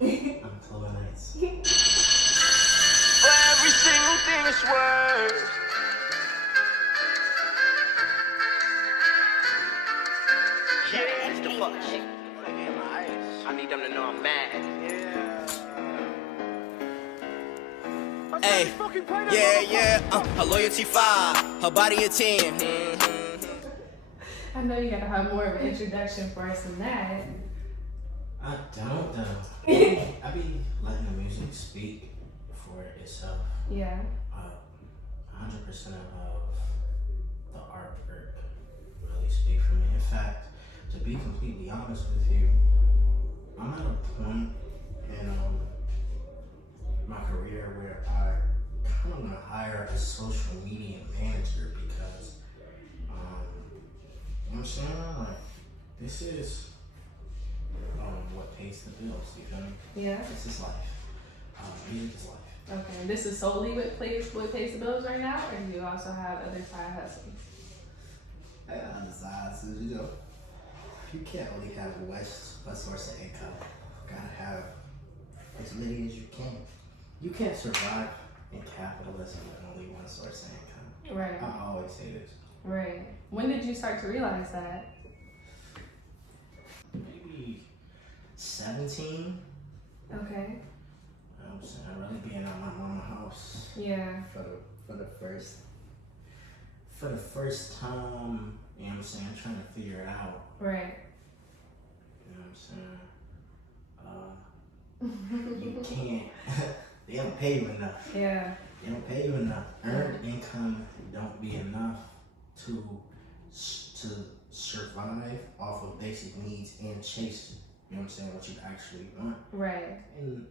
Killua Nights. For every single thing it's worth. Yeah, it's the fuck shit. I need them to know I'm mad. Hey, her loyalty 5, her body a 10. I know you gotta have more of an introduction for us than that. I don't though. I be letting the music speak for itself. Yeah. 100% of the artwork really speak for me. In fact, to be completely honest with you, I'm at a point in my career where I kind of want to hire a social media manager because, you know what I'm saying? Like, this is what pays the bills, you feel me? Yeah. This is life. Music is life. Okay. This is solely what pays the bills right now, or do you also have other side hustles? I got other sides, you know. You can't only have one source of income. You gotta have as many as you can. You can't survive in capitalism with only one source of income. Right. I always say this. Right. When did you start to realize that? Maybe 17. Okay. You know what I'm saying? Really being at my mama's house. Yeah. For the first time, you know what I'm saying, trying to figure it out. Right. You know what I'm saying? You can't. They don't pay you enough. Yeah. They don't pay you enough. Earned income don't be enough to survive off of basic needs and chase, you know what I'm saying, what you actually want. Right. And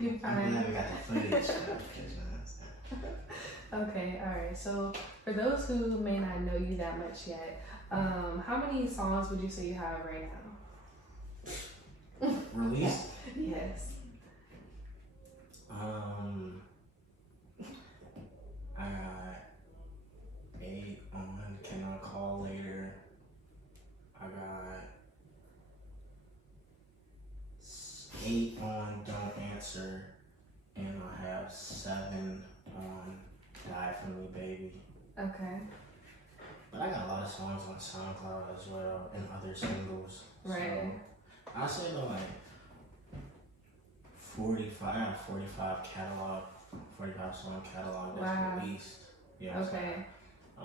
You I'm find. glad we got the footage stuff. Okay, all right. So for those who may not know you that much yet, how many songs would you say you have right now? Release? Yes. I got 8 on Can I Call Later. I got 8 on Don't Answer, and I have 7 on Die For Me Baby. Okay. But I got a lot of songs on SoundCloud as well and other singles. Right. So I say though like 45, I got 45 song catalog that's Wow. released. Yeah. Okay. I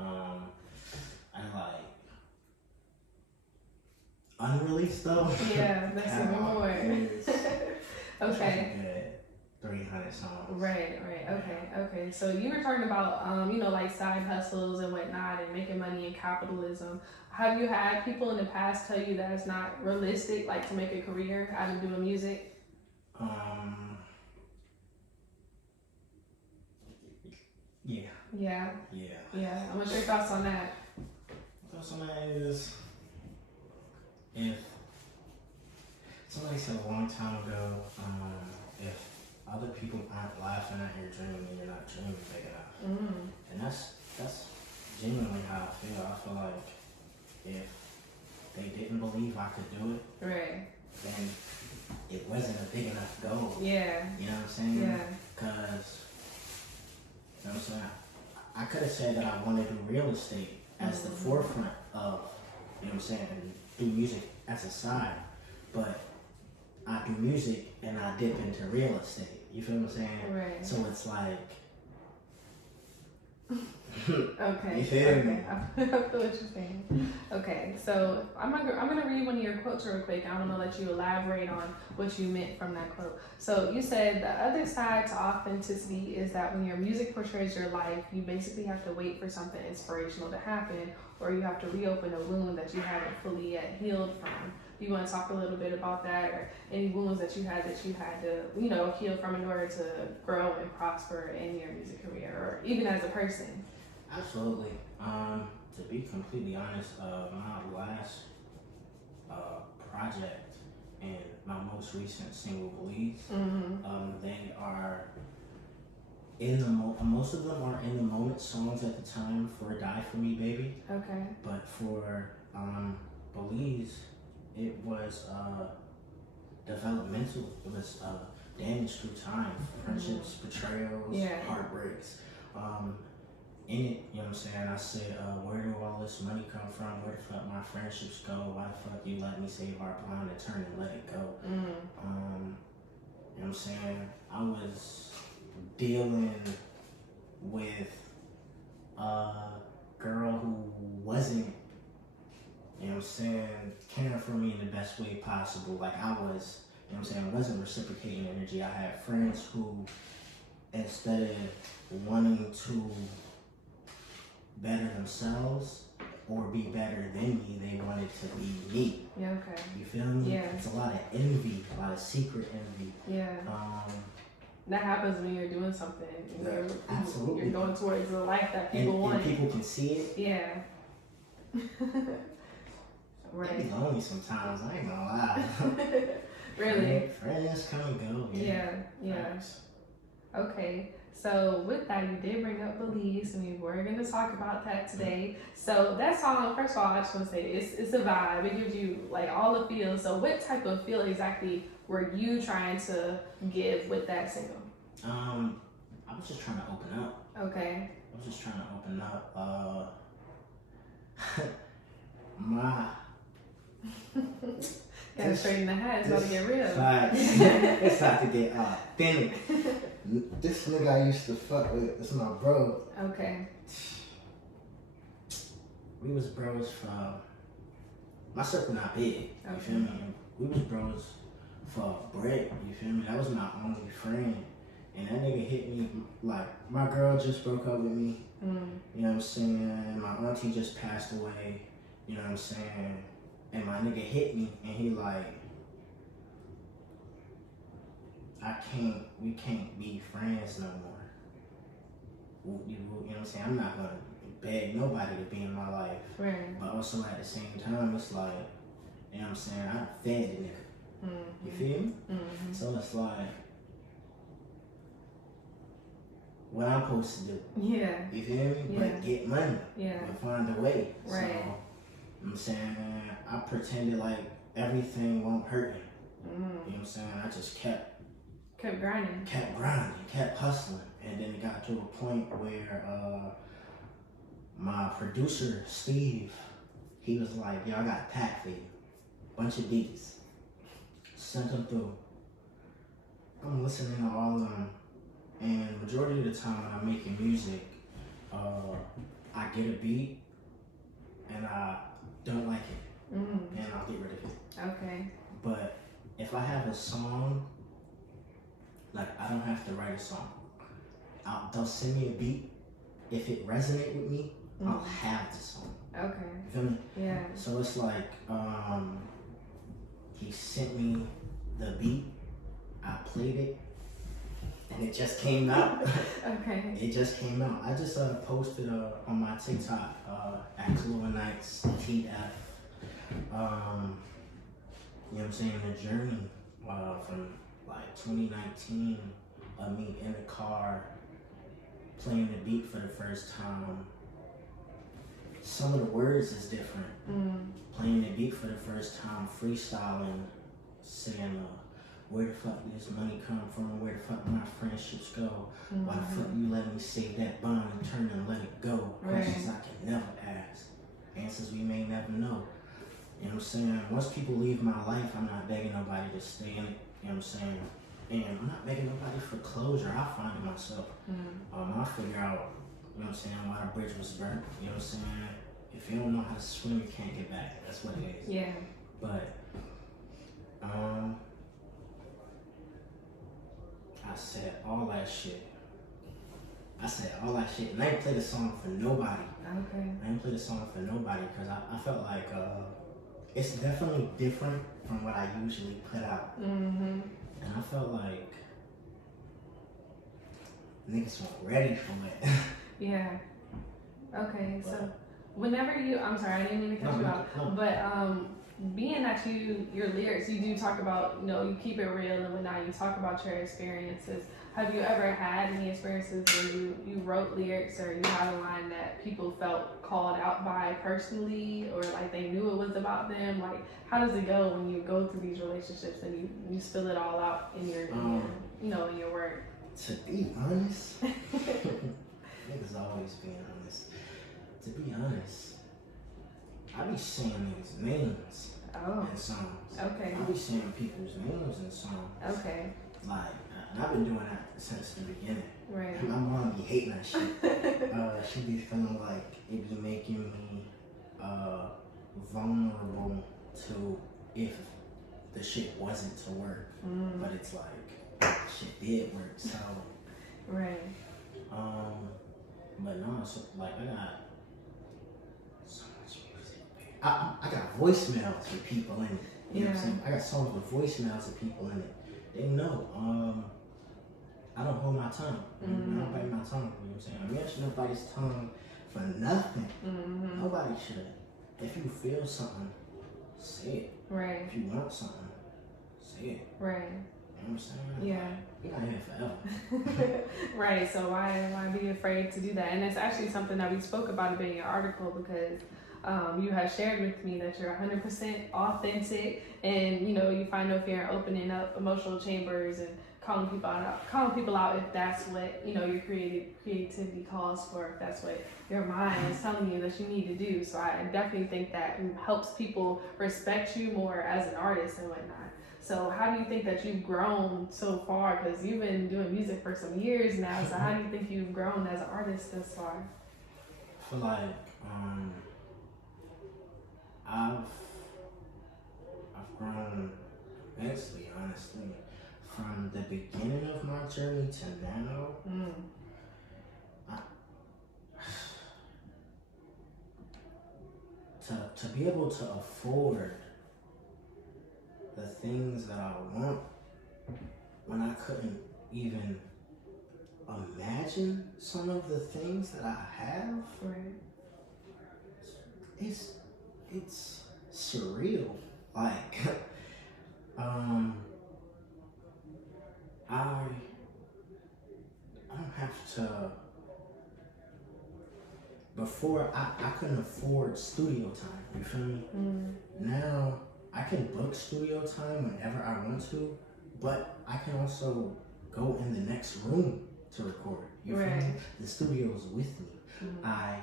like unreleased though. Yeah, that's even catalog more. is Okay. good. 300 songs. Right. Okay. So you were talking about, like side hustles and whatnot and making money in capitalism. Have you had people in the past tell you that it's not realistic, like to make a career out of doing music? Yeah. Yeah. And what's your thoughts on that? Thoughts on that is, if somebody said a long time ago, if other people aren't laughing at your dream, then you're not dreaming big enough. And that's genuinely how I feel. I feel like if they didn't believe I could do it, Right. then it wasn't a big enough goal. Yeah. You know what I'm saying? Yeah. Because, you know what I'm saying? I could have said that I want to do real estate as the forefront of, you know what I'm saying, and do music as a side, but I do music and I dip into real estate. You feel what I'm saying? Right. So it's like, Okay. You feel me? I feel what you're saying. Okay, so I'm gonna read one of your quotes real quick. I'm gonna let you elaborate on what you meant from that quote. So you said the other side to authenticity is that when your music portrays your life, you basically have to wait for something inspirational to happen, or you have to reopen a wound that you haven't fully yet healed from. You want to talk a little bit about that, or any wounds that you had to, heal from in order to grow and prosper in your music career, or even as a person? Absolutely. To be completely honest, my last project and my most recent single, Bleeds, they are in the most of them are in the moment songs at the time for Die For Me Baby. Okay. But for Belize, it was developmental. It was damage through time, friendships, betrayals, heartbreaks. In it, you know what I'm saying, I said, where do all this money come from? Where the fuck my friendships go? Why the fuck you let me save our blind and turn and let it go? You know what I'm saying? I was dealing with a girl who wasn't, you know what I'm saying, caring for me in the best way possible. Like I was, you know what I'm saying, wasn't reciprocating energy. I had friends who, instead of wanting to better themselves or be better than me, they wanted to be me. Yeah, okay. You feel me? Yeah. It's a lot of envy, a lot of secret envy. Yeah. That happens when you're doing something. And absolutely. You're going towards the life that people and want. And people can see it. Yeah. Right. It be lonely sometimes, I ain't gonna lie. Really? Friends come and go. Yeah. Okay. So with that, you did bring up beliefs, and we were going to talk about that today. So that song, first of all, I just want to say it's a vibe. It gives you like all the feels. So what type of feel exactly were you trying to give with that single? I was just trying to open up. Okay. I was just trying to open up. My. Gotta straighten the hat. It's about to get real. It's about to get thin. This nigga I used to fuck with, this is my bro. Okay. We was bros for, my circle not big, you feel me? We was bros for bread, you feel me? That was my only friend. And that nigga hit me, like, my girl just broke up with me, you know what I'm saying? My auntie just passed away, you know what I'm saying? And my nigga hit me, and he like, we can't be friends no more. You know what I'm saying? I'm not gonna beg nobody to be in my life. Right. But also at the same time, it's like, you know what I'm saying? I fed the nigga. You feel me? So it's like, what I'm supposed to do. Yeah. You feel me? Yeah. But get money. Yeah. But find a way. Right. So, you know what I'm saying? I pretended like everything won't hurt me. You know what I'm saying? I just kept grinding, kept hustling. And then it got to a point where my producer, Steve, he was like, yo, I got a pack for you. Bunch of beats. Sent them through. I'm listening to all of them. And majority of the time when I'm making music, I get a beat and I don't like it. And I'll get rid of it. Okay. But if I have a song, like I don't have to write a song. They'll send me a beat. If it resonates with me, I'll have the song. Okay. You feel me? Yeah. So it's like, he sent me the beat, I played it, and it just came out. Okay. It just came out. I just posted on my TikTok at Killua Nights, TF. You know what I'm saying? The journey from like 2019 of me in the car playing the beat for the first time. Some of the words is different. Playing the beat for the first time, freestyling, saying, where the fuck does this money come from? Where the fuck my friendships go? Why the fuck you let me save that bond and turn and let it go? Questions I can never ask. Answers we may never know. You know what I'm saying? Once people leave my life, I'm not begging nobody to stay in it. You know what I'm saying? And I'm not begging nobody for closure. I'll find it myself. I'll figure out, you know what I'm saying, why the bridge was burnt. You know what I'm saying? If you don't know how to swim, you can't get back. That's what it is. Yeah. But, I said all that shit. And I ain't play the song for nobody. Okay. I ain't play the song for nobody because I felt like it's definitely different from what I usually put out. And I felt like niggas weren't ready for it. Yeah. Okay, so whenever you, I'm sorry, I didn't mean to cut you off, but being that your lyrics, you do talk about, you keep it real and whatnot, you talk about your experiences. Have you ever had any experiences where you wrote lyrics or you had a line that people felt called out by personally, or like they knew it was about them? Like, how does it go when you go through these relationships and you spill it all out in your in your work? To be honest, niggas always being honest. To be honest, I be saying niggas' names in songs. Okay. I be saying people's names in songs. Okay. Like, and I've been doing that since the beginning. Right. My mom be hating that shit. She be feeling like it be making me vulnerable to if the shit wasn't to work. But it's like, shit did work, so. Right. But no, so like I got so much music. I got voicemails with people in it. You know what I'm saying? I got songs with voicemails with people in it. They know. I don't hold my tongue. I don't bite my tongue. You know what I'm saying? I mention nobody's tongue for nothing. Nobody should. If you feel something, say it. Right. If you want something, say it. Right. You know what I'm saying? Yeah. We're not here forever. Right. So why be afraid to do that? And it's actually something that we spoke about in your article, because you have shared with me that you're 100% authentic, and you find no fear in opening up emotional chambers and calling people out if that's what your creativity calls for, if that's what your mind is telling you that you need to do. So I definitely think that helps people respect you more as an artist and whatnot. So how do you think that you've grown so far? Because you've been doing music for some years now. So how do you think you've grown as an artist thus far? I feel like I've grown immensely, honestly, from the beginning of my journey to now. To be able to afford the things that I want when I couldn't even imagine some of the things that I have. Right. It's surreal. Like, I don't have to. Before I couldn't afford studio time. You feel me? Now I can book studio time whenever I want to, but I can also go in the next room to record. You feel me? The studio's with me. I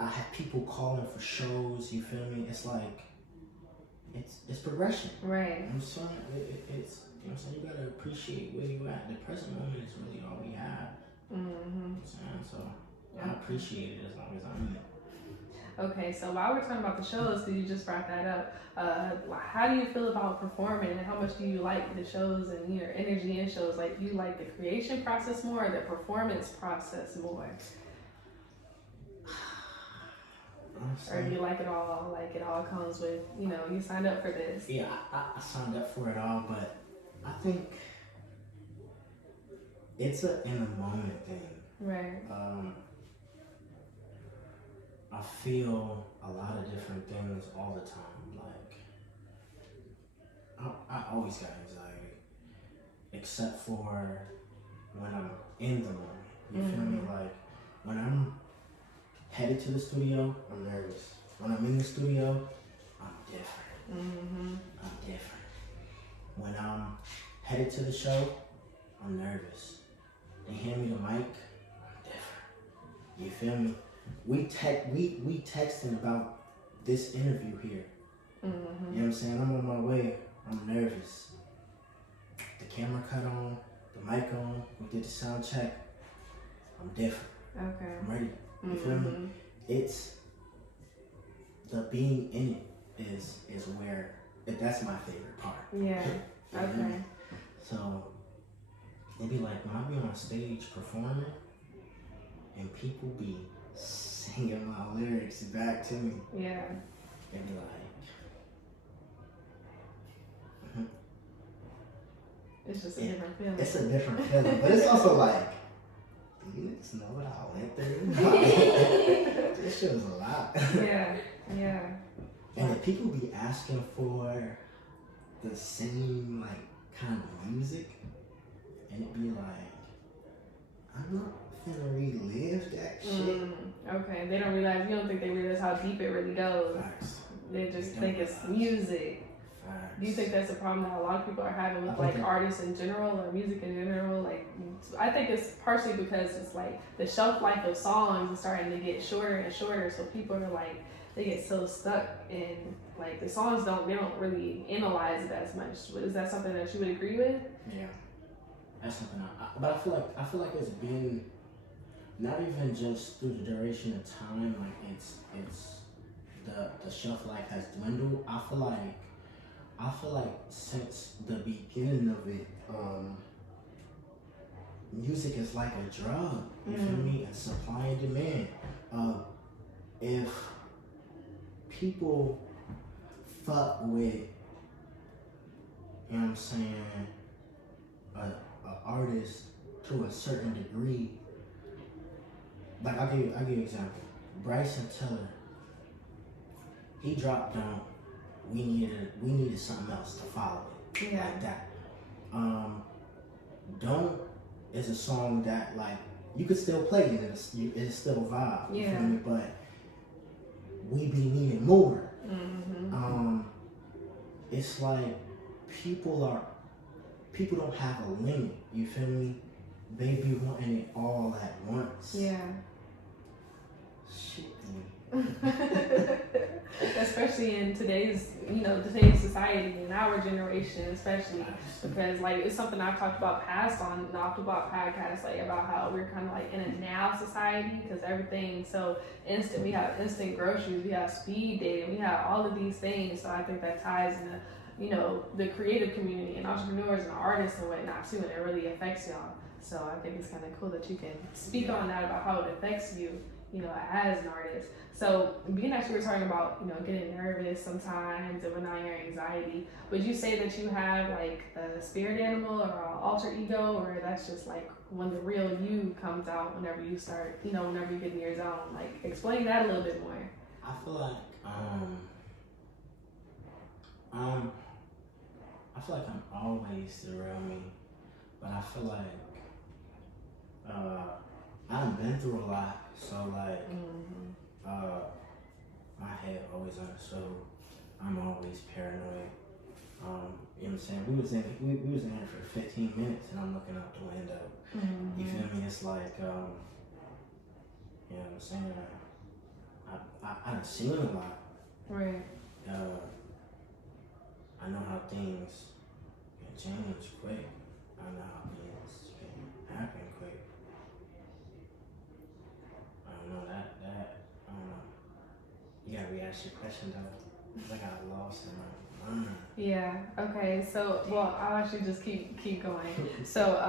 have people calling for shows. You feel me? It's like it's progression. Right. I'm saying it's you know what I'm saying, you gotta appreciate where you at. The present moment is really all we have. You know what I'm saying? So I appreciate it as long as I'm in it. Okay, so while we're talking about the shows, because you just brought that up, how do you feel about performing, and how much do you like the shows and your energy in shows? Like, do you like the creation process more or the performance process more? Or do you like it all? Like, it all comes with, you signed up for this. Yeah, I signed up for it all, but I think it's an in the moment thing. Right. I feel a lot of different things all the time. Like, I always got anxiety, except for when I'm in the moment. You feel me? Like, when I'm headed to the studio, I'm nervous. When I'm in the studio, I'm different. I'm different. When I'm headed to the show, I'm nervous. They hand me the mic, I'm different. You feel me? We texting about this interview here. You know what I'm saying? I'm on my way. I'm nervous. The camera cut on, the mic on. We did the sound check. I'm different. Okay. I'm ready. You feel me? It's the being in it is where that's my favorite part. Yeah. Okay. So it'd be like when I be on stage performing and people be singing my lyrics back to me. Yeah. It'd be like, it's just a different feeling. It's a different feeling, but it's also like, you niggas know what I went through. Like, this shit was a lot. Yeah. And people be asking for the same like kind of music, and it be like, I'm not finna relive that shit. Okay, they don't realize. You don't think they realize how deep it really goes. Facts. They just They think don't it's realize. music. Facts. Do you think that's a problem that a lot of people are having with I like think artists in general or music in general? Like, I think it's partially because it's like the shelf life of songs is starting to get shorter and shorter. So people are like, they get so stuck in like the songs they don't really analyze it as much. Is that something that you would agree with? Yeah, that's something. But I feel like it's been not even just through the duration of time. Like it's the shelf life has dwindled. I feel like since the beginning of it, music is like a drug. You feel me? And supply and demand. If people fuck with, you know what I'm saying, a artist to a certain degree. Like I'll give you an example. Bryson Tiller, he dropped on we needed something else to follow it. Yeah. Like that. Don't is a song that like you could still play it and it's still a vibe. You feel me? But we be needing more. It's like people don't have a limit. You feel me? They be wanting it all at once. Yeah. Shit. Especially in today's society, in our generation, especially because like it's something I've talked about past on the Off the Block podcast, like about how we're kind of like in a now society because everything's so instant. We have instant groceries, we have speed dating, we have all of these things. So I think that ties into the creative community and entrepreneurs and artists and whatnot too, and it really affects y'all. So I think it's kind of cool that you can speak on that about how it affects you, as an artist. So being that you were talking about, getting nervous sometimes and whatnot, your anxiety, would you say that you have like a spirit animal or an alter ego, or that's just like when the real you comes out whenever you start, whenever you get in your zone? Like, explain that a little bit more. I feel like I'm always the real me, but I feel like I've been through a lot, so like my head always on the swivel. I'm always paranoid. You know what I'm saying? We was in here for 15 minutes and I'm looking out the window. You feel me? It's like you know what I'm saying? I've seen a lot. Right. I know how things can change quick. I know how things can happen quick. I don't know that I don't know. You gotta re-ask your question though, 'cause I got lost in my mind. Yeah. Okay. So, well, I'll actually just keep going. So,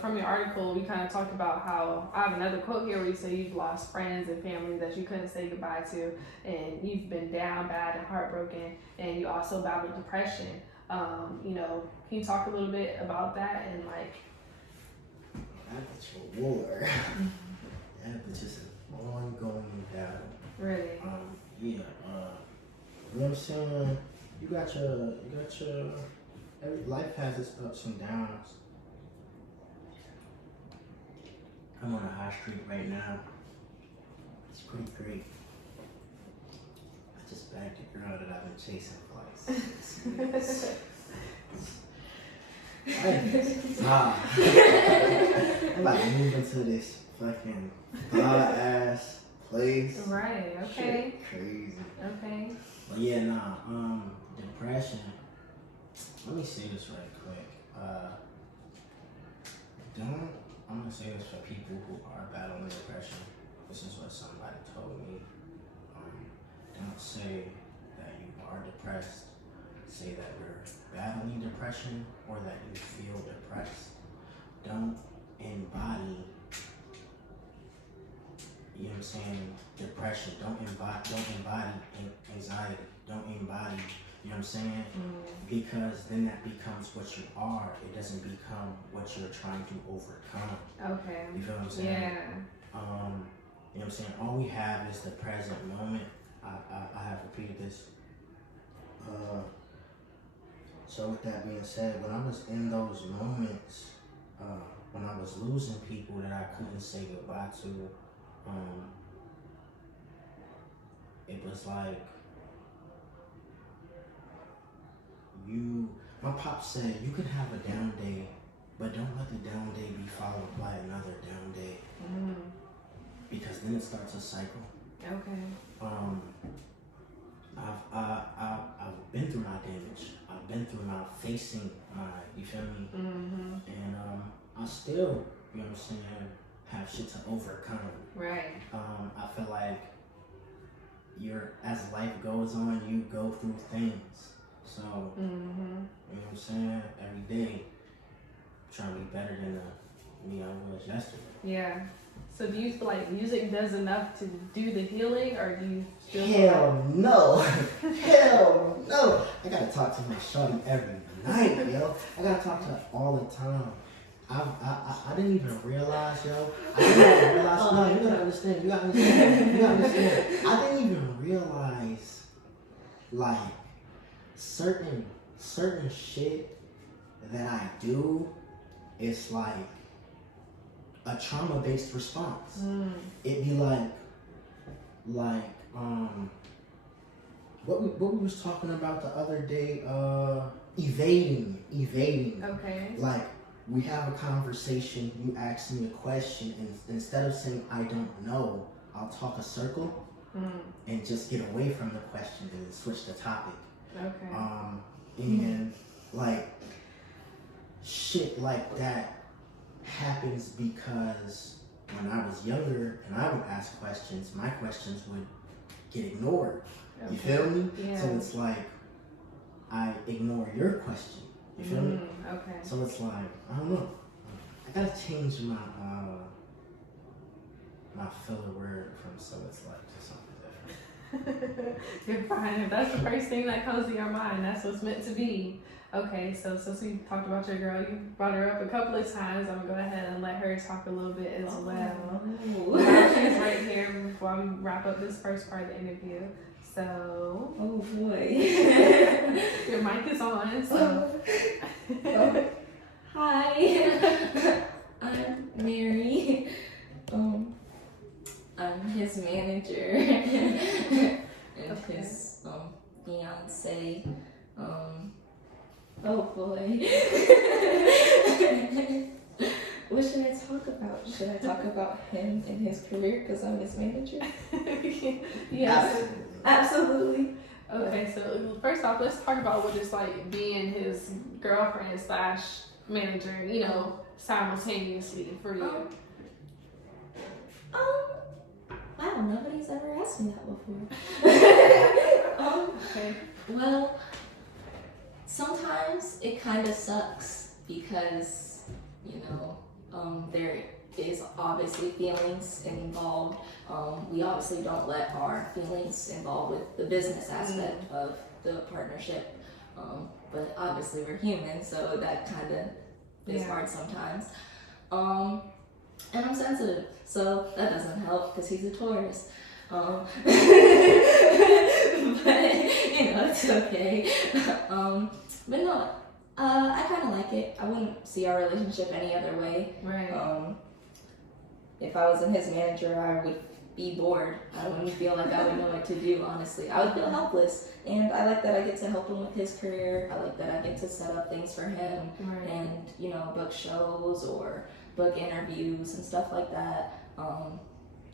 from your article, we kind of talked about how I have another quote here where you say you've lost friends and family that you couldn't say goodbye to, and you've been down bad and heartbroken, and you also battled depression. Can you talk a little bit about that and like? That's a war. That's just an ongoing battle. Really? Yeah. You know what I'm saying? You got your every life has its ups and downs. I'm on a high streak right now. It's pretty great. I just bagged a girl that I've been chasing for like 6 years. I'm about to move into this fucking ass place. Right. Okay. Shit crazy. Okay. But yeah, depression. Let me say this right quick. I'm gonna say this for people who are battling depression. This is what somebody told me. Don't say that you are depressed. Say that you're battling depression or that you feel depressed. Don't embody, you know what I'm saying, depression. Don't embody anxiety. Don't embody, you know what I'm saying? Because then that becomes what you are. It doesn't become what you're trying to overcome. Okay. You feel what I'm saying? Yeah. You know what I'm saying? All we have is the present moment. I have repeated this So with that being said, when I was in those moments, when I was losing people that I couldn't say goodbye to, it was like my pop said, you can have a down day, but don't let the down day be followed by another down day. Because then it starts a cycle. Okay. I've been through my damage. I've been through my facing my, you feel me? And I still, you know what I'm saying, have shit to overcome. Right. I feel like as life goes on, you go through things. So, you know what I'm saying? Every day, trying to be better than the me I was yesterday. Yeah. So do you feel like music does enough to do the healing, or do you still Hell no. Hell no. I gotta talk to my shorty every night, yo. I gotta talk to her all the time. I didn't even realize, yo. I didn't even realize. No, you gotta understand. You gotta understand. I didn't even realize, like, certain shit that I do is like a trauma-based response. It'd be like what we was talking about the other day, evading. Okay. Like, we have a conversation, you ask me a question, and instead of saying I don't know, I'll talk a circle and just get away from the question and switch the topic. Okay. And like shit like that happens because when I was younger and I would ask questions, my questions would get ignored. You feel me? Yeah. So it's like I ignore your question. You feel me? Okay. So it's like, I don't know. I gotta change my my filler word from so it's like to something different. You're fine. If that's the first thing that comes to your mind, that's what's meant to be. Okay, so since we talked about your girl, you brought her up a couple of times. I'm gonna go ahead and let her talk a little bit as well. She's right here before we wrap up this first part of the interview. So, oh boy, your mic is on. So, hi, I'm Mary. I'm his manager and his fiance. Oh boy. What should I talk about? Should I talk about him and his career because I'm his manager? yes, absolutely. Okay, so first off, let's talk about what it's like being his girlfriend / manager, you know, simultaneously for you. Wow, nobody's ever asked me that before. Okay. Well, sometimes it kind of sucks because, you know, there is obviously feelings involved. We obviously don't let our feelings involved with the business aspect of the partnership. But obviously we're human, so that kind of is hard sometimes. And I'm sensitive, so that doesn't help because he's a Taurus. But, you know, it's okay. But no, I kind of like it. I wouldn't see our relationship any other way. Right. If I wasn't his manager, I would be bored. I wouldn't feel like I would know what to do, honestly. I would feel helpless. And I like that I get to help him with his career. I like that I get to set up things for him and, you know, book shows or book interviews and stuff like that.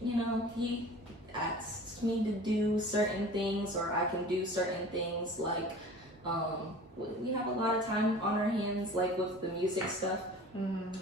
You know, he asks me to do certain things or I can do certain things, like we have a lot of time on our hands, like with the music stuff,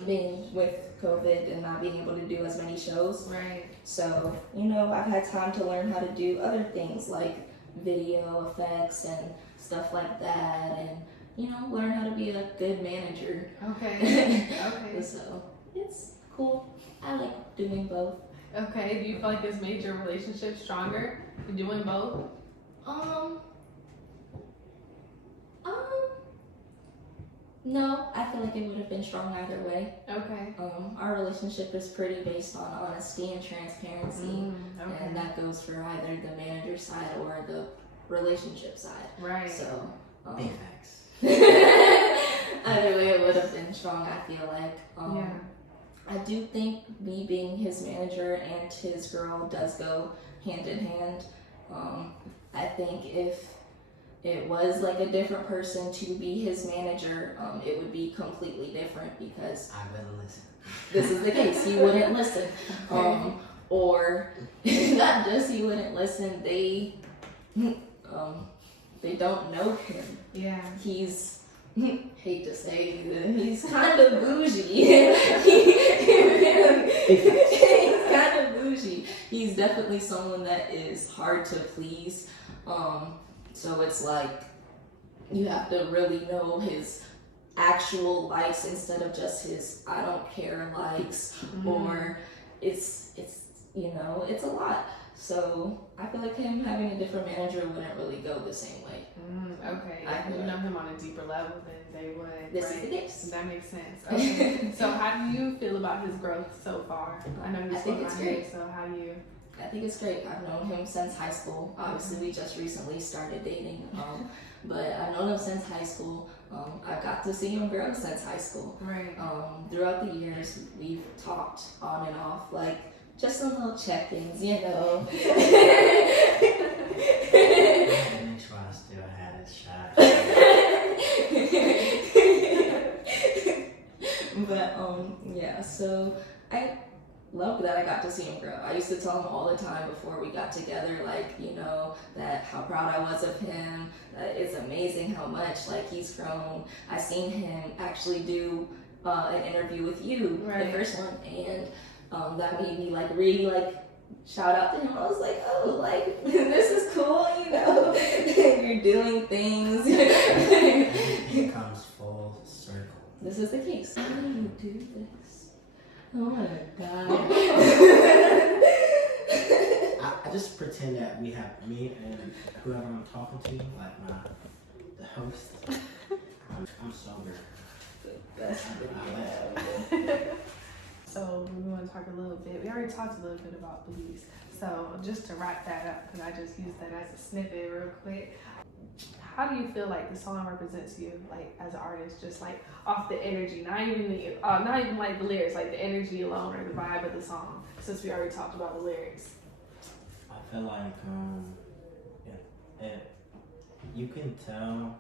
being with COVID and not being able to do as many shows. Right. So, you know, I've had time to learn how to do other things like video effects and stuff like that, and, you know, learn how to be a good manager. Okay. Okay. So it's cool. I like doing both. Okay. Do you feel like this made your relationship stronger? Doing both? No, I feel like it would have been strong either way. Okay. Our relationship is pretty based on honesty and transparency, Okay. and that goes for either the manager side or the relationship side. Right. So Big facts. either way, it would have been strong. I feel like. Yeah. I do think me being his manager and his girl does go hand in hand. I think if it was like a different person to be his manager, it would be completely different because I wouldn't listen. this is the case. He wouldn't listen. Or not just he wouldn't listen, they don't know him. Yeah. He's hate to say that he's kind of bougie. He's kind of bougie. He's definitely someone that is hard to please. So it's like you have to really know his actual likes instead of just his I don't care likes. Or it's it's a lot. So I feel like him having a different manager wouldn't really go the same way. Okay, I if feel you know like- him on a deeper level, then they would. This right? is the case. That makes sense. Okay. So how do you feel about his growth so far? I know I he's think it's great. So how do you? I think it's great. I've known him since high school. Obviously, we just recently started dating, but I've known him since high school. I got to see him grow since high school. Right. Throughout the years, we've talked on and off, like just some little check-ins, you know. I had to make sure I still had a shot. But yeah, so I love that I got to see him grow. I used to tell him all the time before we got together, like, that how proud I was of him, that it's amazing how much like he's grown. I seen him actually do an interview with you, Right. the first one, and that made me like really like shout out to him. I was like, oh, like this is cool, you're doing things. It comes full circle. This is the case. How do you do this? I wanna die. I just pretend that we have me and whoever I'm talking to, like the host. I'm sober. That's So we want to talk a little bit. We already talked a little bit about beliefs. So just to wrap that up, because I just used that as a snippet real quick. How do you feel like the song represents you, like as an artist, just like off the energy, not even like the lyrics, like the energy alone or the vibe of the song? Since we already talked about the lyrics. I feel like you can tell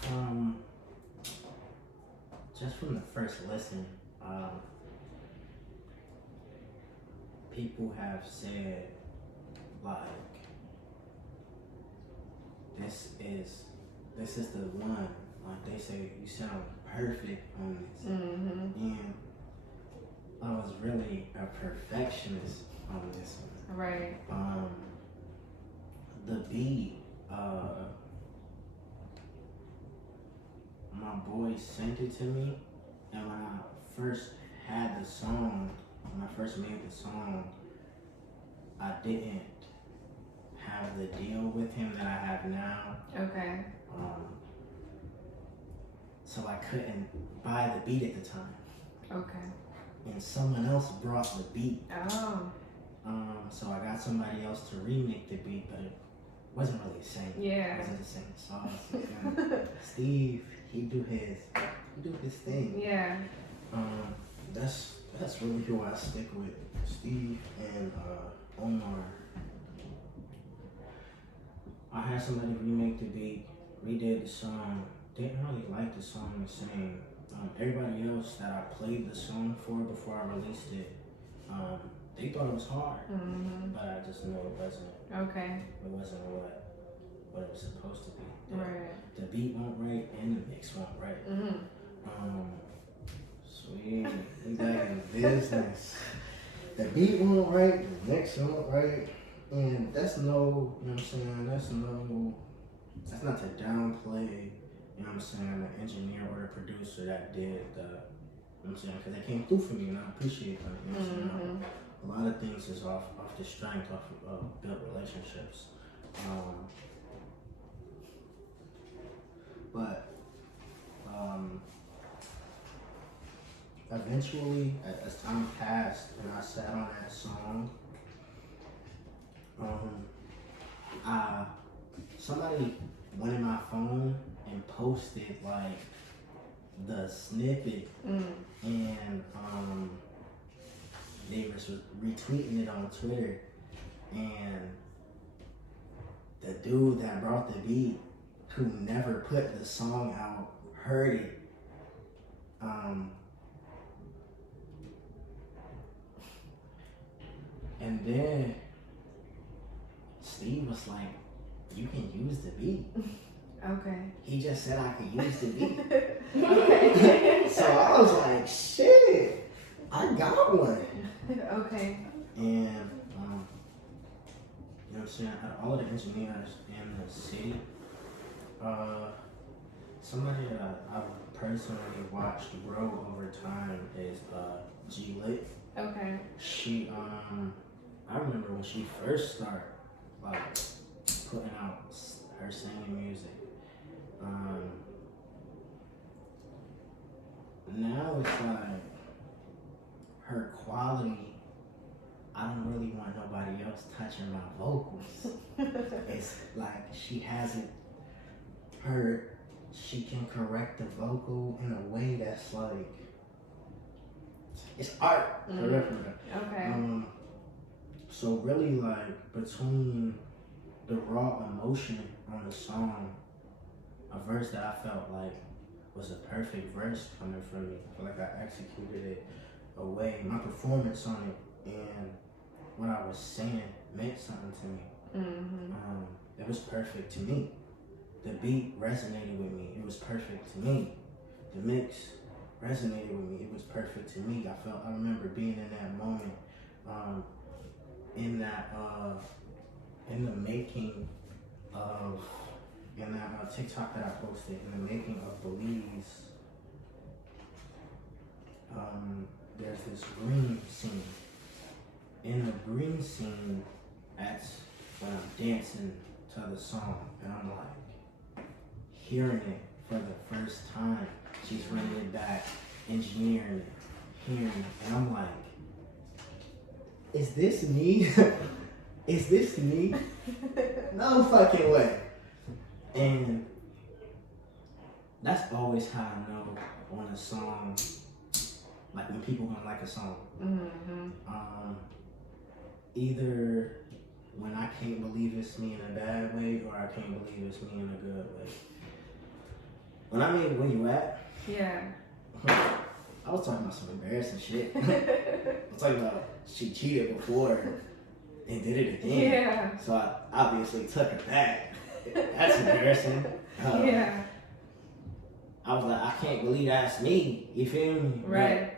from the first listen, people have said like this is the one. Like they say, you sound perfect on this, and I was really a perfectionist on this one. Right. The beat, my boy sent it to me, and when I first had the song, when I first made the song, I didn't have the deal with him that I have now. Okay. So I couldn't buy the beat at the time. Okay. And someone else brought the beat. Oh. So I got somebody else to remake the beat, but it wasn't really the same. Yeah. It wasn't the same song. So, Steve, he do his thing. Yeah. That's really who I stick with. Steve and Omar. I had somebody remake the beat, redid the song. Didn't really like the song the same. Everybody else that I played the song for before I released it, they thought it was hard, but I just know it wasn't. Okay. It wasn't what it was supposed to be. Right. The beat won't right and the mix won't right. Sweet, we back in business. The beat won't right, the mix won't right, and that's no, you know what I'm saying? That's not to downplay. You know what I'm saying, the engineer or the producer that did the, you know what I'm saying, because they came through for me and I appreciate that, you know what I'm saying. A lot of things is off the strength of built relationships. But eventually, as time passed and I sat on that song, I somebody went in my phone and posted like the snippet, and they was retweeting it on Twitter, and the dude that brought the beat, who never put the song out, heard it. And then Steve was like, "You can use the beat." Okay. He just said I could use the beat. Okay. So I was like, "Shit, I got one." Okay. And you know what I'm saying? Out of all of the engineers in the city, somebody that I've personally watched grow over time is G Lit. Okay. She I remember when she first started like putting out her singing music. Now it's like her quality, I don't really want nobody else touching my vocals. It's like she hasn't heard, she can correct the vocal in a way that's like, it's art. For real, for real. Okay. So really like between the raw emotion on the song, a verse that I felt like was a perfect verse coming from me. I feel like I executed it away, my performance on it, and what I was saying meant something to me. It was perfect to me. The beat resonated with me. It was perfect to me. The mix resonated with me. It was perfect to me. I remember being in that moment, in the making of, in that TikTok that I posted, in the making of Belize. There's this green scene. In the green scene, that's when I'm dancing to the song, and I'm like hearing it for the first time. She's running it back, engineering it, hearing it, and I'm like, is this me? Is this me? No fucking way. And that's always how I know on a song, like when people don't like a song. Either when I can't believe it's me in a bad way, or I can't believe it's me in a good way. When I made Where You At, Yeah. I was talking about some embarrassing shit. I was talking about she cheated before and did it again. Yeah. So I obviously took it back. That's embarrassing. Yeah. I was like, I can't believe that's me. You feel me? Right.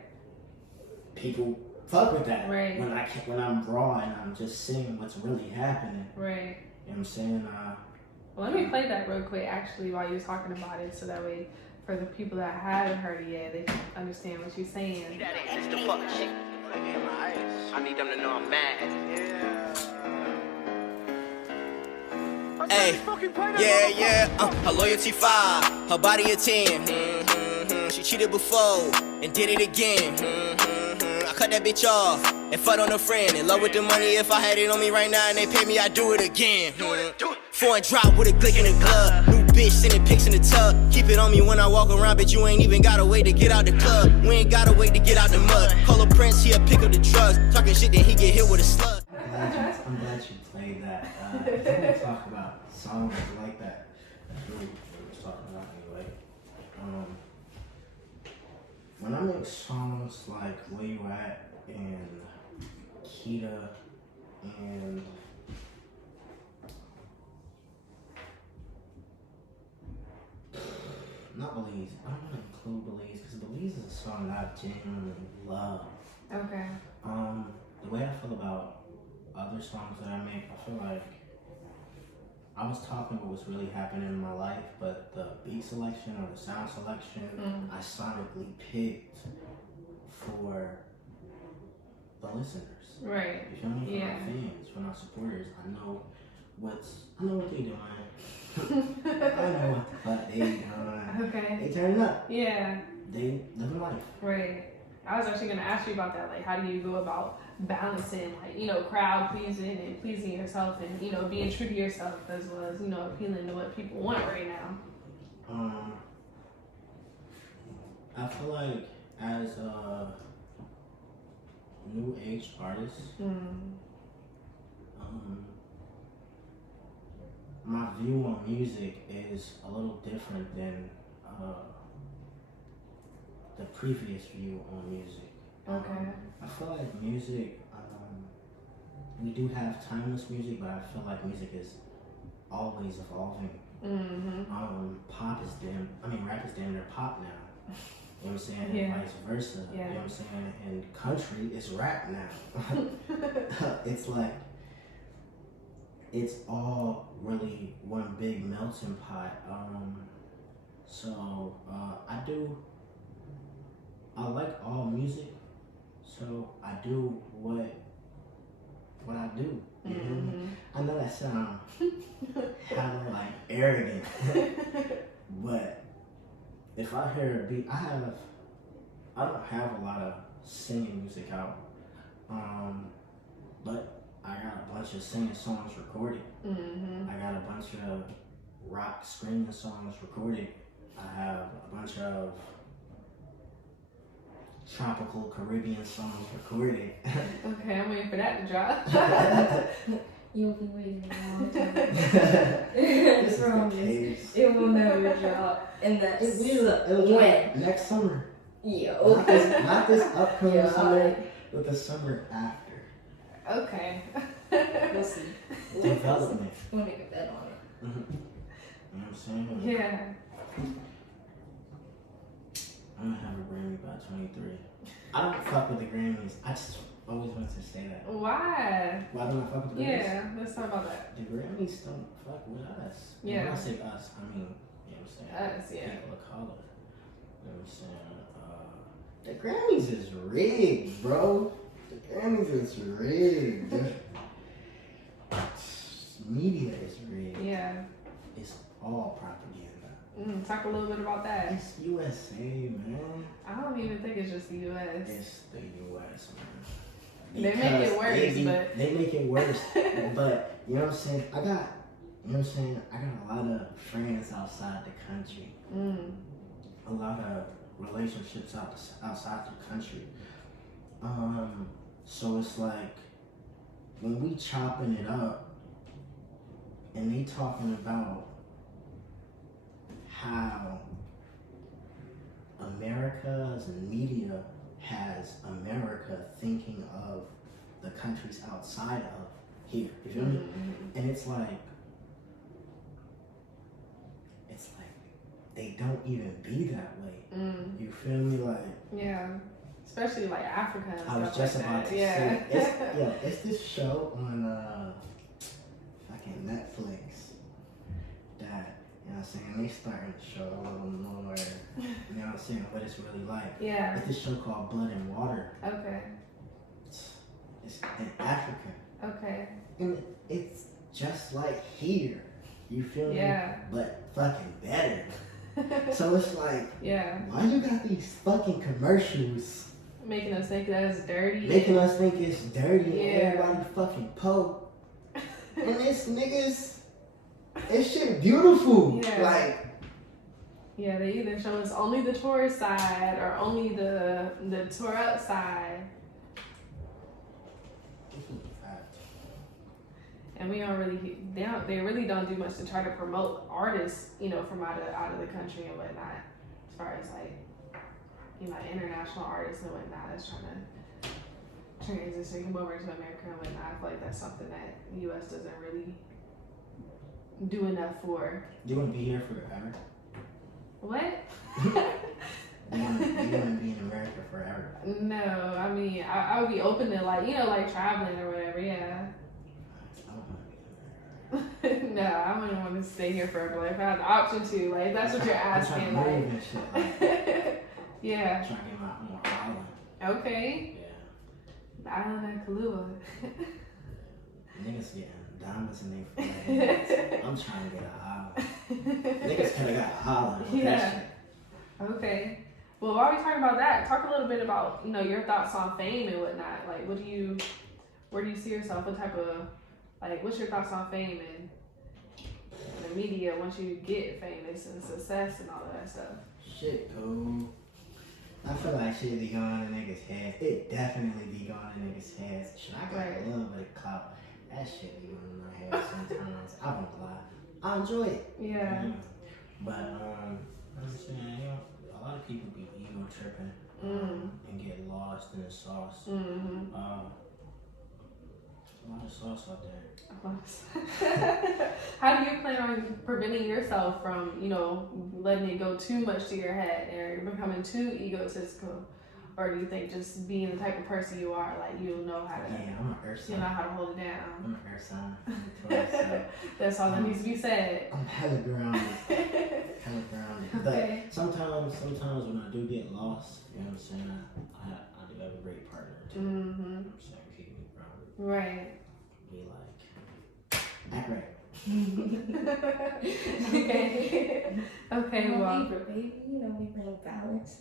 But people fuck with that. Right. When I'm raw and I'm just seeing what's really happening. Right. You know what I'm saying? Well, let me play that real quick, actually, while you're talking about it, so that way, for the people that haven't heard it yet, they can understand what you're saying. That ain't the fuck shit. I need them to know I'm mad. Hey, yeah, her loyalty 5, her body a 10. She cheated before and did it again. I cut that bitch off and fucked on a friend. In love with the money, if I had it on me right now and they pay me, I'd do it again. Foreign drop with a glick in the glove. New bitch sending pics in the tub. Keep it on me when I walk around, but you ain't even gotta wait to get out the club. We ain't gotta wait to get out the mud. Call a prince, he'll pick up the drugs. Talking shit, then he get hit with a slug. I'm glad you played that. I want to talk about songs like that. That's really what I was talking about anyway. When I make songs like Where You At and Kita and not Belize, I don't want to include Belize because Belize is a song that I genuinely love. Okay. The way I feel about other songs that I make, I feel like I was talking about what's really happening in my life, but the beat selection or the sound selection, I sonically picked for the listeners. Right. You feel me? For Yeah. my fans, for my supporters. I know what they doing. I know what the fuck they doing. Okay. They turning up. Yeah. They living life. Right. I was actually gonna ask you about that. Like, how do you go about balancing, like, you know, crowd pleasing and pleasing yourself, and, you know, being true to yourself as well as, you know, appealing to what people want right now? I feel like as a new age artist, my view on music is a little different than the previous view on music. Okay. I feel like music, we do have timeless music, but I feel like music is always evolving. Rap is damn near pop now. You know what I'm saying? Yeah. And vice versa. Yeah. You know what I'm saying? And country is rap now. It's like, it's all really one big melting pot. I like all music, so I do what I do. You know what I mean? I know that sounds kind of like arrogant, but if I hear a beat, I don't have a lot of singing music out, but I got a bunch of singing songs recorded. I got a bunch of rock screaming songs recorded. I have a bunch of tropical Caribbean songs recorded. Okay, I'm waiting for that to drop. You'll be waiting a long time. This is the case. It will never drop. And that's It'll drop next summer. Yo. Not this upcoming Yeah. summer, but the summer after. Okay. We'll see. Development. We'll make a bet on it. You know what I'm saying? Yeah. I'm gonna have a Grammy by 23. I don't fuck with the Grammys. I just always wanted to say that. Why? Why don't I fuck with the Grammys? Yeah, let's talk about that. The Grammys don't fuck with us. And Yeah. when I say us, I mean, you know what I'm saying? Us, yeah. People of color. You know what I'm saying? The Grammys is rigged, bro. The Grammys is rigged. Media is rigged. Yeah. It's all propaganda. Talk a little bit about that. It's USA, man. I don't even think it's just the U.S. It's the US, man. They make it worse, they make it worse. But you know what I'm saying? I got a lot of friends outside the country. A lot of relationships outside the country. So it's like when we chopping it up and they talking about how America's media has America thinking of the countries outside of here. You feel me? And it's like they don't even be that way. You feel me? Like, Yeah. Especially like Africa and I was stuff just like about that. to Yeah. say, it's this show on fucking Netflix that, you know what I'm saying, they starting to show a little more, you know what I'm saying, what it's really like. Yeah. It's this show called Blood and Water. Okay. It's in Africa. Okay. And it's just like here. You feel me? Yeah. But fucking better. So it's like, Yeah. why you got these fucking commercials Making us think that it's dirty. making us think it's dirty Yeah. and everybody fucking poke? And this niggas, this shit beautiful. Yeah. Like, Yeah, they either show us only the tourist side or only the tour up side. And we don't really, they really don't do much to try to promote artists, you know, from out of the country and whatnot. As far as like, you know, international artists and whatnot that's trying to transition, come over to America and whatnot. I feel like that's something that the U.S. doesn't really do enough for. you want to be here forever? What? You want to be in America forever? No, I mean, I would be open to like, you know, like traveling or whatever, yeah. I don't want to be in America. No, I wouldn't want to stay here forever. Like, if I had the option to, like, that's what you're asking, I'm trying to like. move and shit, like, Yeah. trying to get my own island. Okay. Yeah. The island of Killua. Niggas getting diamonds in their foreheads. I'm trying to get an island. Niggas could have got an island with that Yeah. shit. Okay. Well, while we talking about that, talk a little bit about, you know, your thoughts on fame and whatnot. Like, where do you see yourself? What type of, like, what's your thoughts on fame and the media once you get famous and success and all of that stuff? Shit, cool. I feel like shit be going in niggas' heads. It definitely be going in niggas' heads. Shit, I got a little bit of clout. That shit be going in my head sometimes. I won't lie. I enjoy it. Yeah. But, I'm saying, you know, a lot of people be ego tripping and get lost in the sauce. A lot of sauce out there. How do you plan on preventing yourself from, you know, letting it go too much to your head or becoming too egotistical? Or do you think just being the type of person you are, like, you'll know how to, Yeah, I'm an earth sign. you know how to hold it down? I'm an earth sign. That's all that needs to be said. I'm hella grounded. Hella grounded. Okay. But sometimes when I do get lost, you know what I'm saying, I do have a great partner too. You know what I'm saying, keep me grounded. Right. Be like, act right. Okay, well. Libra, baby. You know, we bring balance.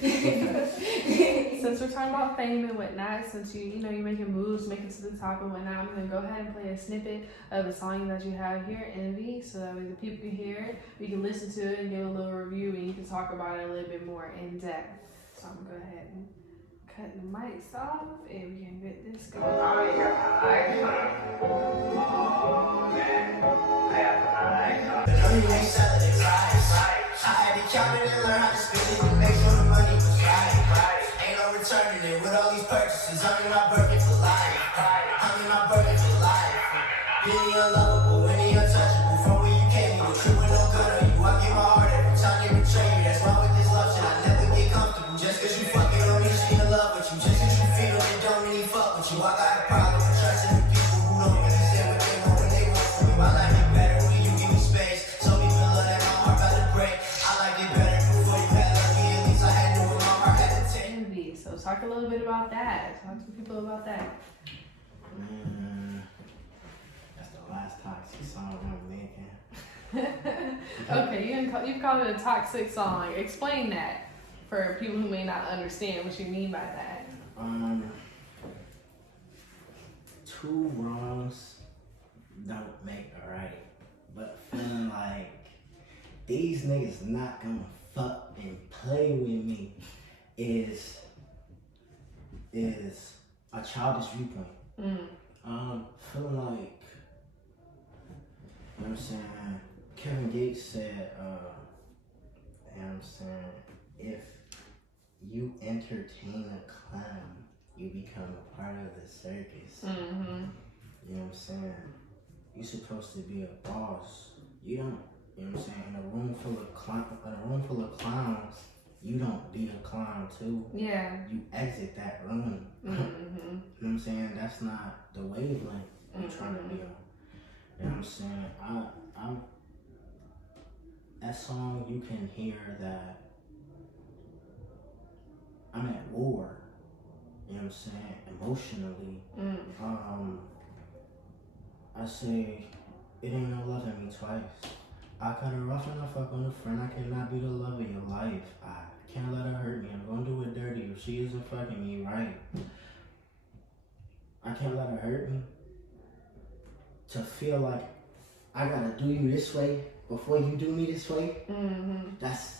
Since we're talking about fame and whatnot, since you're making moves, making to the top and whatnot, I'm gonna go ahead and play a snippet of a song that you have here, Envy, so that way the people can hear it, we can listen to it and give a little review, and you can talk about it a little bit more in depth. So I'm gonna go ahead and cut the mics off, and we can get this going. I had to count it and learn how to spend it to make sure the money was right. Ain't no returning it with all these purchases. I'm in my Birkin for life. Really unlovable, really untouchable. From where you came, you were true and no good on you. I give my heart every time they betray you. That's wrong with this love shit. I never get comfortable. Just cause you fucking don't mean she in love with you. Just cause you feel it don't mean fuck with you. I got a problem with trusting the people who don't really say what they want when they want from you. I like it better when you give me space. Some people love that my heart about to break. I like it better before you had love me. At least I had to know my heart had to take. Envy. So talk a little bit about that. Talk to people about that. That's the last toxic song I'm making. Okay, you called it a toxic song. Explain that for people who may not understand what you mean by that. Two wrongs don't make a right. But feeling like these niggas not gonna fuck and play with me is a childish viewpoint. Feeling like, you know what I'm saying, Kevin Gates said, you know what I'm saying, if you entertain a clown, you become a part of the circus. You know what I'm saying? You're supposed to be a boss. You don't, you know what I'm saying, in a room full of clowns, you don't be a clown too. Yeah. You exit that room. You know what I'm saying? That's not the wavelength you're trying to be on. You know what I'm saying? I'm that song, you can hear that I'm at war. You know what I'm saying? Emotionally. I say, it ain't no loving me twice. I cut her off and I fuck on a friend. I cannot be the love of your life. I can't let her hurt me. I'm gonna do it dirty if she isn't fucking me right. I can't let her hurt me. To feel like I gotta do you this way before you do me this way. That's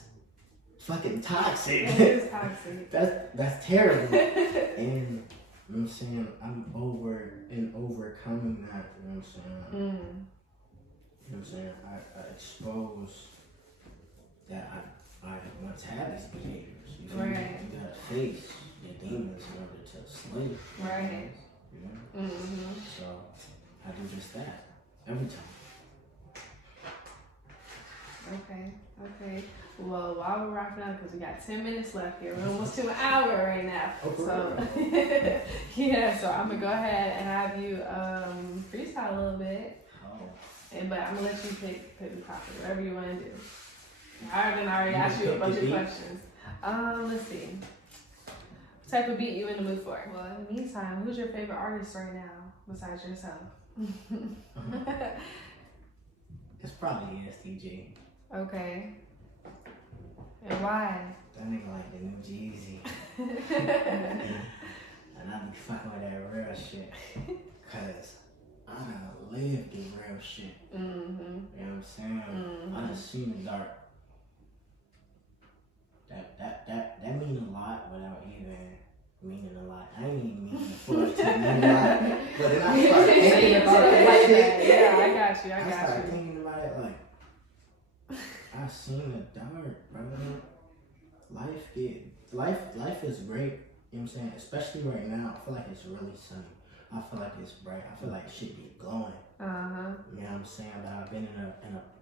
fucking toxic. It is toxic. That's terrible. And you know what I'm saying, I'm overcoming that. You know what I'm saying. You know what I'm saying? I expose that I once had these behaviors. You feel me? You gotta face your demons in order to slay them. Right. You know? So I do just that every time. Okay. Well, while we're wrapping up, because we got 10 minutes left here, we're almost to an hour right now. So yeah, so I'm gonna go ahead and have you freestyle a little bit. But I'm gonna let you pick the topic, whatever you want to do. I already asked you a bunch of questions. Let's see. What type of beat you in the mood for? Well, in the meantime, who's your favorite artist right now besides yourself? It's probably STG. Okay. And why? That nigga like the new Jeezy. And I be fucking with that real shit. Cause I done lived the real shit. Mm-hmm. You know what I'm saying? Mm-hmm. I done seen the dark. That mean a lot without even meaning a lot. I ain't even meaning for it to mean a lot. But then I start thinking about it like that. Yeah, I got you. I started thinking about it like, I seen the dark, bro. Life is great, you know what I'm saying? Especially right now, I feel like it's really sunny. I feel like it's bright. I feel like it should be glowing. Uh-huh. You know what I'm saying? But I've been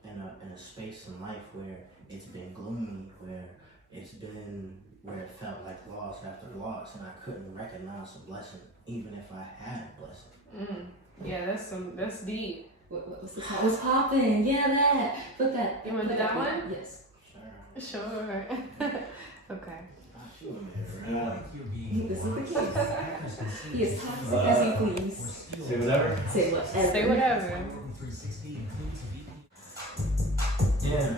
in a space in life where it's been gloomy, where it felt like loss after loss, and I couldn't recognize a blessing, even if I had a blessing. Yeah, that's deep. What's the song? What's poppin'? Yeah, that. Put that. You want to do that one? Yes. Sure. Okay. This is the case. He is toxic as he please. Say whatever. Say whatever. Say whatever. Yeah.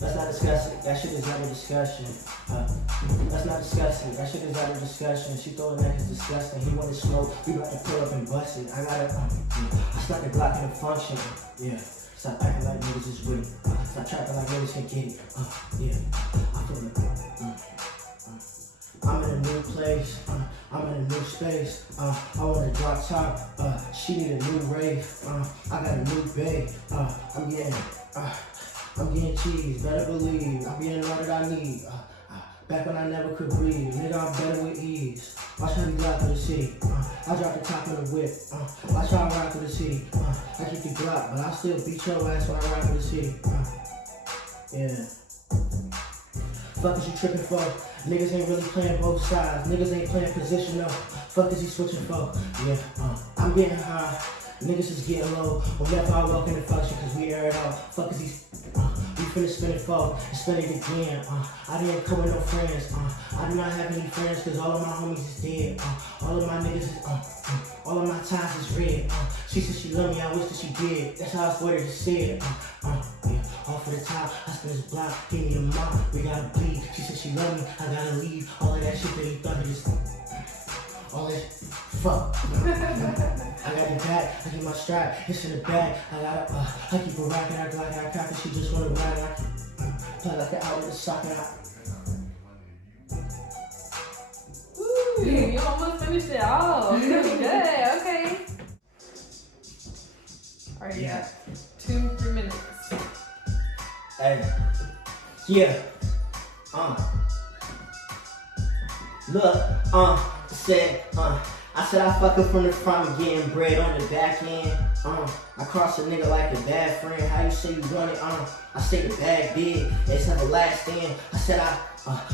Let's not discuss it. That shit is not a discussion. Let's not discuss it. That shit is not a discussion. She thought that is disgusting. He wanted smoke. We about to pull up and bust it. I gotta, I stuck the Glock in the function. Yeah. Stop acting like niggas is with it. Stop trapping like niggas can get it. Yeah. I feel it. I'm in a new place. I'm in a new space. I want a drop top. She need a new rave. I got a new bae. I'm getting cheese, better believe. I'm getting all that I need. Back when I never could breathe, nigga, I'm better with ease. Watch how you glide through the sea. I drop the top of the whip. Watch how I ride through the city. I keep the Glock, but I still beat your ass when I ride through the city. Yeah. Fuck is you tripping for? Niggas ain't really playing both sides. Niggas ain't playing position though. Fuck is he switching for? Yeah. I'm getting high. Niggas is getting low. Whenever I walk in the function, cause we air it out. Fuck is he? We finna spin it for and spin it again. I didn't come with no friends. I do not have any friends cause all of my homies is dead. All of my niggas is, all of my ties is red. She said she love me, I wish that she did. That's how I swear to said. Yeah, off of the top, I spin this block, give me a mop, we gotta bleed. She said she love me, I gotta leave. All of that shit that you thought it just, all that fuck. I got the back, I get my strap, it's in the back. I keep a rockin', I glide, I crack it, she just wanna ride, I play like an out with a socket. Ooh, you almost finished it all. Good, okay. Alright, yeah. 2-3 minutes. Hey, yeah, look, I said I fuck her from the front and getting bread on the back end. I cross a nigga like a bad friend. How you say you want it? I say the bag big. It's never last in. I said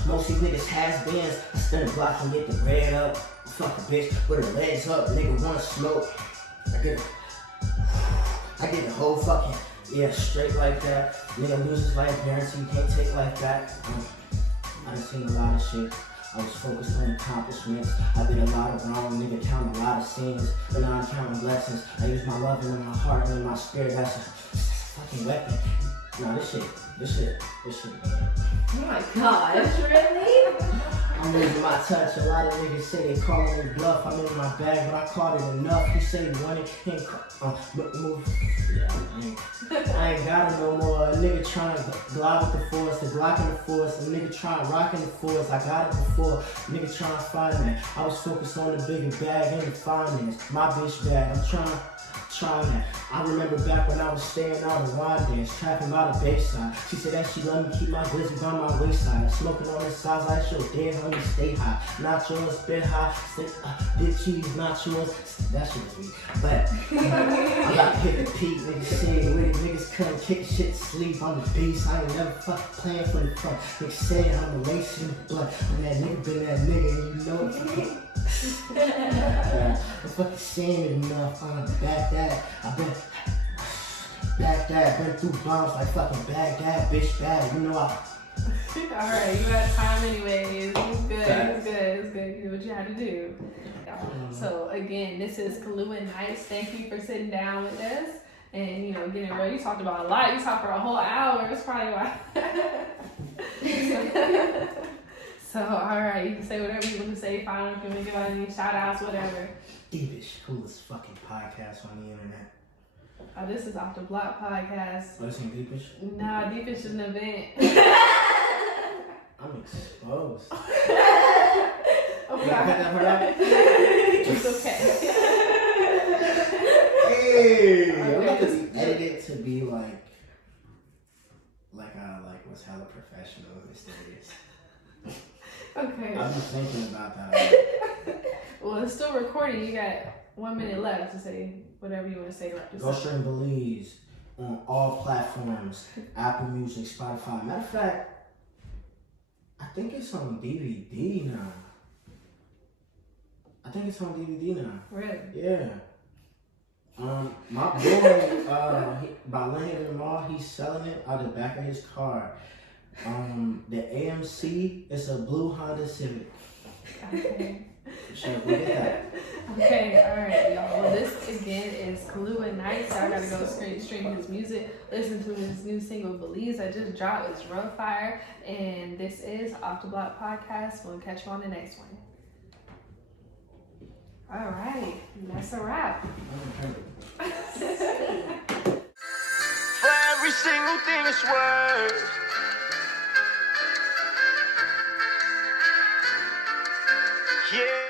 most these niggas has-beens. I spin the block and get the bread up. I fuck a bitch with her legs up. Nigga wanna smoke. I get the whole fucking, yeah, straight like that. Nigga loses life guarantee. You can't take life back. I done seen a lot of shit. I was focused on accomplishments. I did a lot of wrong, nigga, count a lot of sins. But now I'm counting blessings. I use my love and my heart and my spirit. That's a fucking weapon. Nah, this shit, man. Oh my gosh, really? I'm losing my touch. A lot of niggas say they calling me bluff. I'm in my bag, but I caught it enough. He say he wanted, he ain't move. Yeah, I ain't got it no more. A nigga trying to glide with the force, the Glock in the force. A nigga trying to rock in the force. I got it before. A nigga trying to find that. I was focused on the bigger bag and the finance. My bitch bag. I'm trying that. I remember back when I was staying out in wine dance, trapping by the bayside. She said that she let me keep my glizzy by my waistline. Smoking on the sides like your dead homie, stay high. Not yours, been high. Big cheese, not yours. That shit was me. But I got to hit the peak, niggas saying with it. Niggas couldn't kick shit to sleep on the beast. I ain't never fucking playing for the front. Niggas saying I'm a racing the blood. And that nigga been that nigga, and you know it. I'm fucking saying it enough. Back that. I've been back that. Been through bombs like fucking Baghdad, bitch bad. You know I. Alright, you had time anyways. It's good. It's good. You did what you had to do. So again, this is Killua Nights. Thank you for sitting down with us. and you know, getting real. You talked about a lot. You talked for a whole hour. It's probably why. So, all right, you can say whatever you want to say. Final, if you want to give out any shout outs, whatever. Deepish, coolest fucking podcast on the internet. Oh, this is Off the Block podcast. Oh, this ain't Deepish? Nah, Deepish is an event. I'm exposed. Oh, You gotta cut that part out? it's okay. Hey, I'm about to edit it to be like what's hella professional and mysterious. Okay. I've been thinking about that. Well, it's still recording. You got 1 minute left to say whatever you want to say. Right, Go Stream Belize on all platforms: Apple Music, Spotify. Matter of fact, I think it's on DVD now. Really? Yeah. My boy, by Lane in the Mall, he's selling it out the back of his car. The AMC is a blue Honda Civic. Okay. So we'll get that. Okay, alright, y'all. Well, this again is Killua Nights. I gotta go stream his music, listen to his new single Belize that just dropped. It's real fire. And this is Off the Block Podcast. We'll catch you on the next one. Alright, that's a wrap. For every single thing it's worth. Yeah.